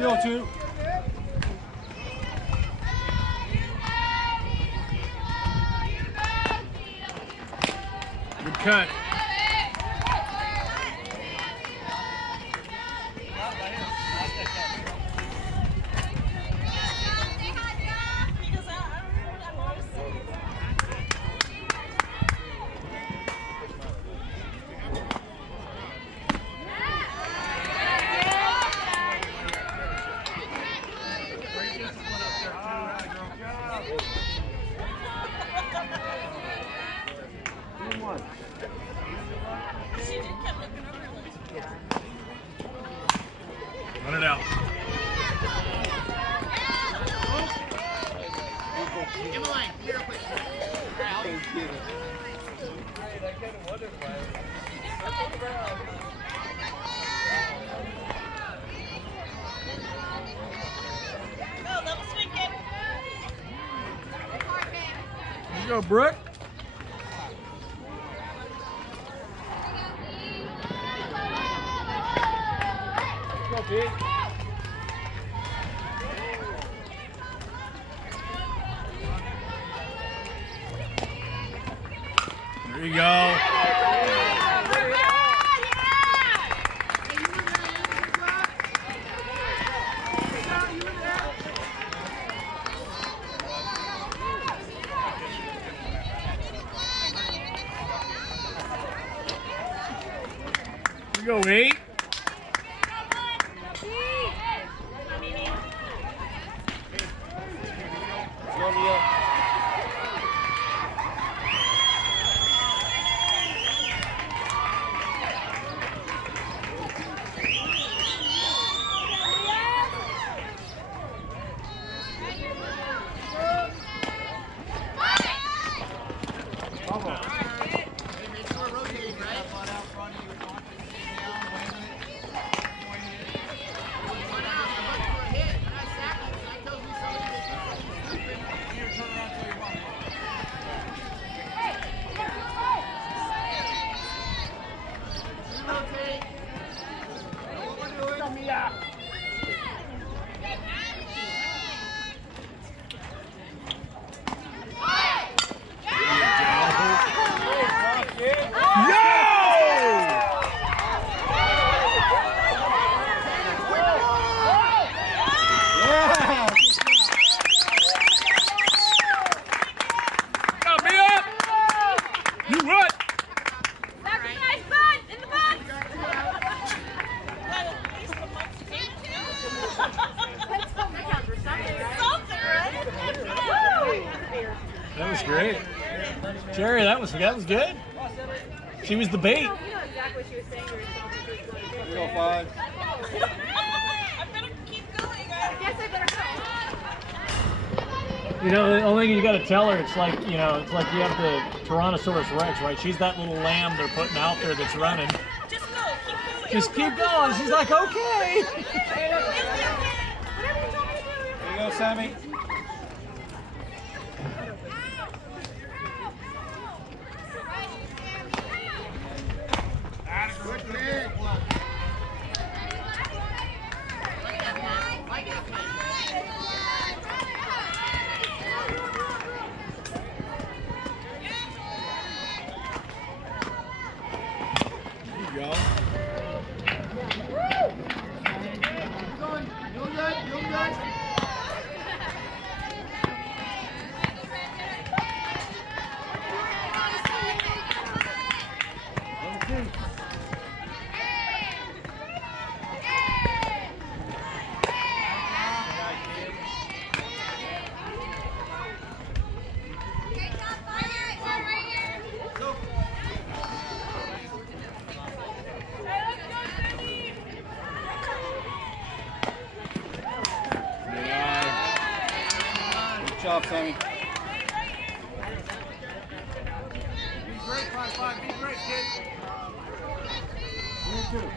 302. Good cut. Run it out. There you go, Brooke. Go, Pete. There you go. Here you go, 8. That was great. Jerry, that was good. She was the bait. You know exactly what she was saying. 305. I better keep going. I guess I better go. You know, the only thing you got to tell her, it's like, you know, it's like you have the Tyrannosaurus Rex, right? She's that little lamb they're putting out there that's running. Just go. Keep going. Just keep going. She's like, okay. Whatever you told me to do. There you go, Sammy. Good job, Sammy. Be great, 5-5. Be great, kid. 302.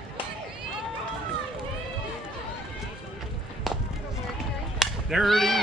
Dirty.